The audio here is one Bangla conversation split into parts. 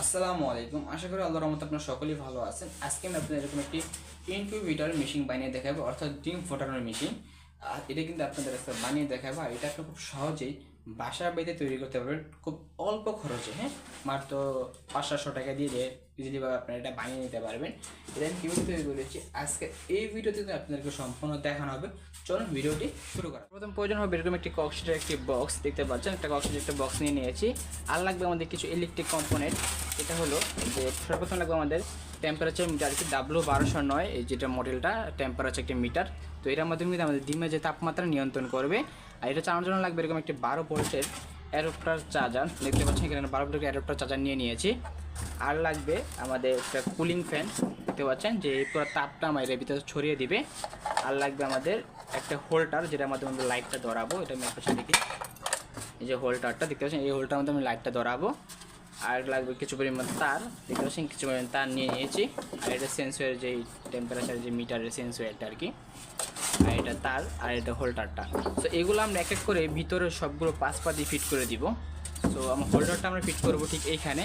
আসসালামু আলাইকুম। আশা করি আল্লাহর রহমতে আপনারা সকলেই ভালো আছেন। আজকে আমি আপনাদের এরকম একটি ইনকিউবেটর মেশিন বানিয়ে দেখাবো, অর্থাৎ ডিম ফোটানোর মেশিন। আর এটা কিন্তু আপনাদের কাছে বানিয়ে দেখাবো, আর এটা আপনি খুব সহজেই বাসার বাড়িতে তৈরি করতে পারবেন খুব অল্প খরচে। হ্যাঁ, মাত্র 500-700 টাকা দিয়ে ইজিলি ভাবে আপনারা এটা বানিয়ে নিতে পারবেন। এটা আমি কীভাবে তৈরি করেছি আজকে এই ভিডিওতে আপনাদেরকে সম্পূর্ণ দেখানো হবে। চলুন ভিডিওটি শুরু করা। প্রথম প্রয়োজন হবে এরকম একটি কক্সিটের একটি বক্স, দেখতে পাচ্ছেন একটা কক্সিটের একটা বক্স নিয়ে নিয়েছি। আর লাগবে আমাদের কিছু ইলেকট্রিক কম্পোনেন্ট। এটা হলো যে সর্বপ্রথম লাগবে আমাদের টেম্পারেচার মিটার, কি W1209, এই যেটা মডেলটা টেম্পারেচার একটি মিটার। তো এটার মাধ্যমে কিন্তু আমাদের ডিমের যে তাপমাত্রা নিয়ন্ত্রণ করবে। আর এটা চালানোর জন্য লাগবে এরকম একটি 12 ভোল্টের অ্যাডাপ্টার চার্জার, দেখতে পাচ্ছেন এখানে 12 ভোল্টের অ্যাডাপ্টার চার্জার নিয়ে নিয়েছি। আর লাগবে আমাদের একটা কুলিং ফ্যান, দেখতে পাচ্ছেন যে পুরো তাপটা আমার এর ভিতরে ছড়িয়ে দিবে। আর লাগবে আমাদের একটা হোল্ডার, যেটার মাধ্যমে আমরা লাইটটা ধরাবো। এটা আমি একটা দেখি, এই যে হোল্ডারটা দেখতে পাচ্ছেন, এই হোল্ডারের মধ্যে আমি লাইটটা ধরাবো। আর লাগবে কিছু পরিমাণ তার, দেখতে পাচ্ছেন কিছু পরিমাণ তার নিয়ে নিয়েছি। আর এটা সেন্সরের যেই টেম্পারেচার যে মিটারের সেন্সরটা আর কি। আর এটা তার, আর এটা হোল্ডারটা। সো এগুলো আমরা এক এক করে ভিতরে সবগুলো পাশ দিয়ে ফিট করে দিব। সো আমার হোল্ডারটা আমরা ফিট করবো ঠিক এইখানে।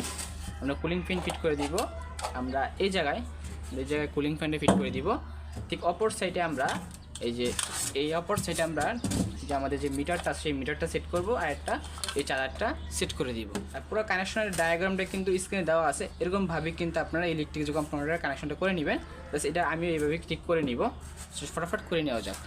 আমরা কুলিং ফ্যান ফিট করে দিব আমরা এই জায়গায় কুলিং ফ্যানটা ফিট করে দিব। ঠিক অপর সাইডে আমরা এই অপর সাইডে আমরা যে আমাদের যে মিটারটা, সেই মিটারটা সেট করব, আর একটা এই চার্জারটা সেট করে দিব। আর পুরো কানেকশনের ডায়াগ্রামটা কিন্তু স্ক্রিনে দেওয়া আছে। এরকমভাবে কিন্তু আপনারা ইলেকট্রিক যে কম্পোনেন্টের কানেকশনটা করে নেবেন। বাস এটা আমি এইভাবে ঠিক করে নিব। ফটাফট করে নেওয়া যাক।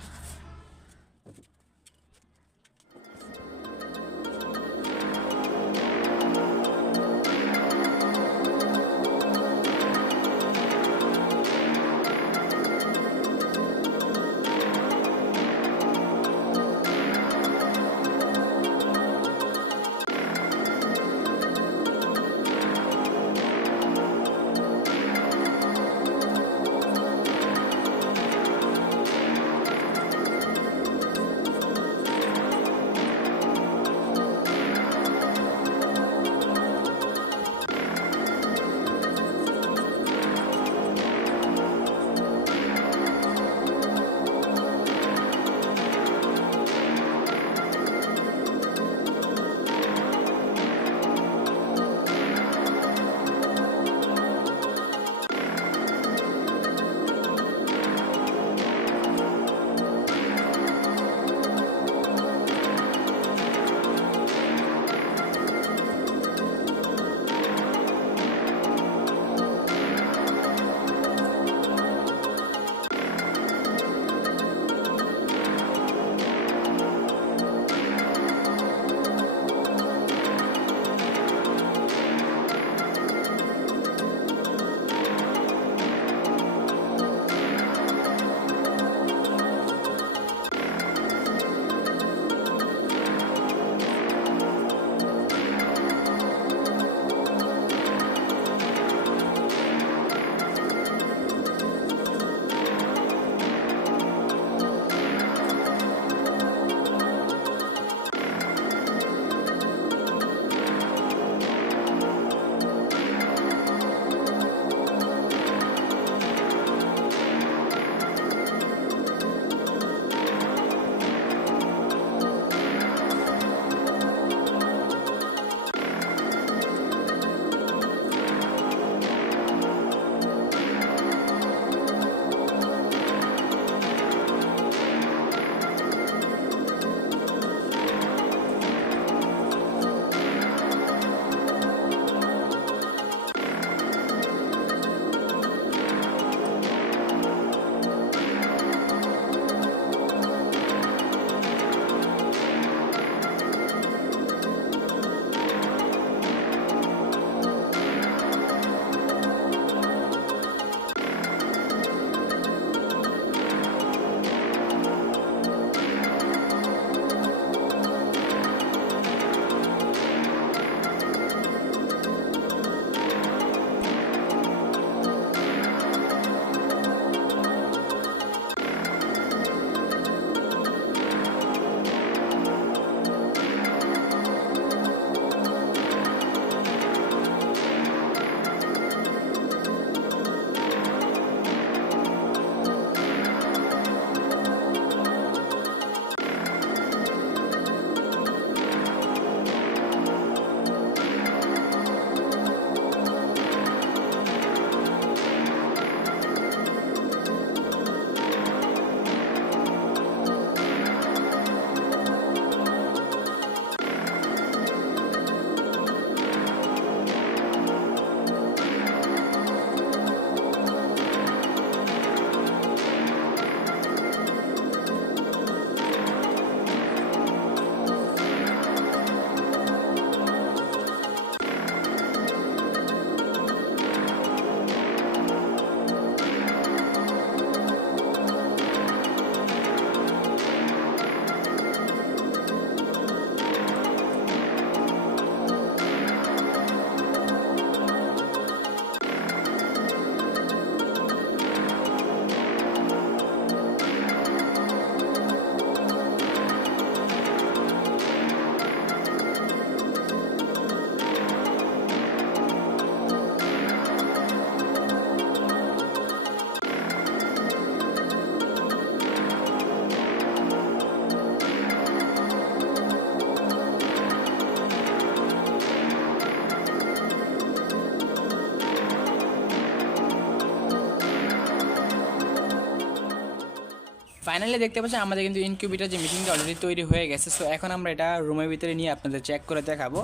ফাইনালি দেখতে পাচ্ছেন আমাদের কিন্তু ইনকিউবেটর যে মেশিনটা অলরেডি তৈরি হয়ে গেছে। সো এখন আমরা এটা রুমের ভিতরে নিয়ে আপনাদের চেক করে দেখাবো।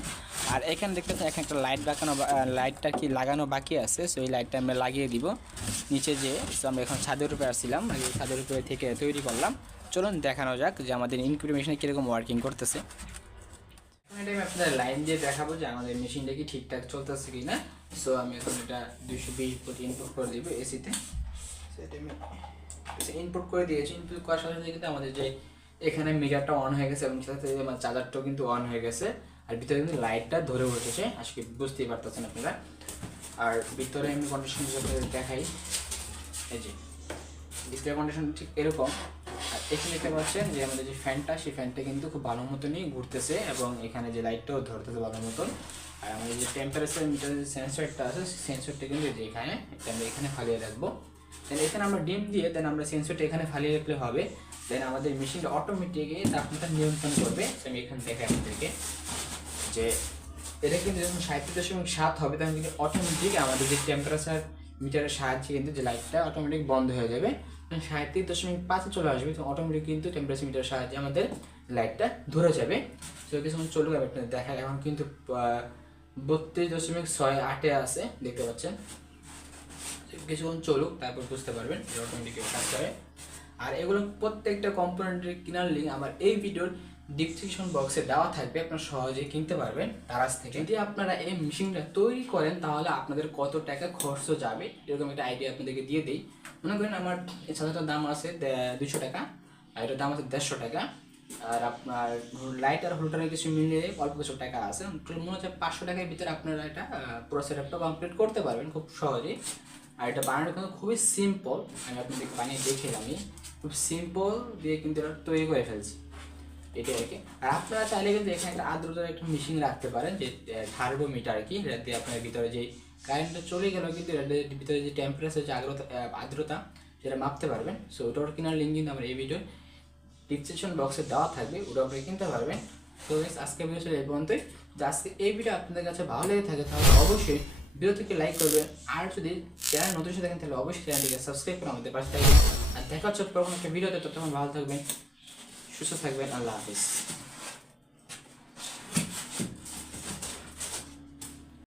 আর এখানে দেখতে পাচ্ছেন এখানে একটা লাইটটা কি লাগানো বাকি আছে। সো এই লাইটটা আমরা লাগিয়ে দিব নিচে যে। সো আমরা এখন ছাদের উপরে আসছিলাম, ছাদের উপরে থেকে তৈরি করলাম। চলুন দেখানো যাক যে আমাদের ইনকিউবেটর মেশিনে কীরকম ওয়ার্কিং করতেছে। এটা আমি আপনাদের লাইন দিয়ে দেখাবো যে আমাদের মেশিনটা কি ঠিকঠাক চলতেছে কি না। সো আমি এখন এটা 220 ভোল্ট ইনপুট করে দিব এসিতে। সেটা আমি ইনপুট করে দিয়েছি। ইনপুট করার সাথে সাথে কিন্তু আমাদের যে এখানে মিটারটা অন হয়ে গেছে এবং সাথে আমার চার্জারটাও কিন্তু অন হয়ে গেছে। আর ভিতরে কিন্তু লাইটটা ধরে উঠেছে, আজকে বুঝতেই পারতেছেন আপনারা। আর ভিতরে আমি কন্ডিশন দেখাই, এই যে ডিসপ্লে কন্ডিশন ঠিক এরকম। আর এখানে দেখতে পাচ্ছেন যে আমাদের যে ফ্যানটা, সেই ফ্যানটা কিন্তু খুব ভালো মতনই ঘুরতেছে এবং এখানে যে লাইটটাও ধরতেছে ভালো মতন। আর আমাদের যে টেম্পারেচার মিটারের যে সেন্সরটা আছে, সেই সেন্সরটা কিন্তু যে এখানে আমরা এখানে ফালিয়ে রাখবো। দেন এখানে আমরা ডিম দিয়ে দেন আমরা সেন্সরটা এখানে ফালিয়ে রাখলে হবে। দেন আমাদের মেশিনটা অটোমেটিকই তাপমাত্রা নিয়ন্ত্রণ করবে। আমি এখানে দেখাই আপনাদেরকে যে এটা কিন্তু যখন 37.7 হবে তখন কিন্তু অটোমেটিক আমাদের যে টেম্পারেচার মিটারের সাহায্যে কিন্তু যে লাইটটা অটোমেটিক বন্ধ হয়ে যাবে। 37.5 চলে আসবে তো অটোমেটিক কিন্তু টেম্পারেচার মিটারের সাহায্যে আমাদের লাইটটা ধরে যাবে। তো কিছুক্ষণ চলুক আপনাদের দেখায়। এখন কিন্তু 32.68 আছে দেখতে পাচ্ছেন। কিছুক্ষণ চলুক, তারপর বুঝতে পারবেন যে অটোমেটিক কাজ করে। আর এগুলো প্রত্যেকটা কম্পোনেন্টের কেনার লিঙ্ক আমার এই ভিডিওর ডিসক্রিপশন বক্সে দেওয়া থাকবে, আপনারা সহজেই কিনতে পারবেন তারাজ থেকে। যদি আপনারা এই মেশিনটা তৈরি করেন তাহলে আপনাদের কত টাকা খরচ যাবে এরকম একটা আইডিয়া আপনাদেরকে দিয়ে দিই। মনে করেন আমার এই ছাতাটার দাম আছে 200 টাকা, আর এটার দাম আছে 150 টাকা। আর আপনার লাইট আর হোল্ডারের কিছু মিলিয়ে অল্প কিছু টাকা আছে, মনে হচ্ছে 500 টাকার ভিতরে আপনারা এটা পুরো সেটআপটা কমপ্লিট করতে পারবেন খুব সহজেই। আর এটা বানানো কিন্তু খুবই সিম্পল, আমি আপনাদেরকে বানিয়ে দেখিলাম। আমি খুব সিম্পল দিয়ে কিন্তু এটা তৈরি করে ফেলছি, এটাই আর কি। আর আপনারা চাইলে কিন্তু এখানে একটা আর্দ্রতার একটা মেশিন রাখতে পারেন, যে থার্মোমিটার আর কি। এটা দিয়ে আপনার ভিতরে যে কারেন্টটা চলে গেলেও কিন্তু এটার ভিতরে যে টেম্পারেচার যে আর্দ্রতা সেটা মাপতে পারবেন। সো ওটার কেনার লিঙ্ক কিন্তু আমার এই ভিডিওর ডিসক্রিপশন বক্সে দেওয়া থাকবে, ওটা আপনি কিনতে পারবেন। তো আজকে ভিডিও এই পর্যন্তই। আজকে এই ভিডিও আপনাদের কাছে ভালো লেগে থাকে তাহলে অবশ্যই ভিডিও থেকে লাইক করবেন। আর যদি চ্যানেল নতুন এসে থাকেন তাহলে অবশ্যই চ্যানেলটিকে সাবস্ক্রাইব করে আমাদের পাশে থাকবেন। আর দেখা হচ্ছে পরবর্তী একটা ভিডিওতে, ততক্ষণ ভালো থাকবেন, সুস্থ থাকবেন। আল্লাহ হাফিজ।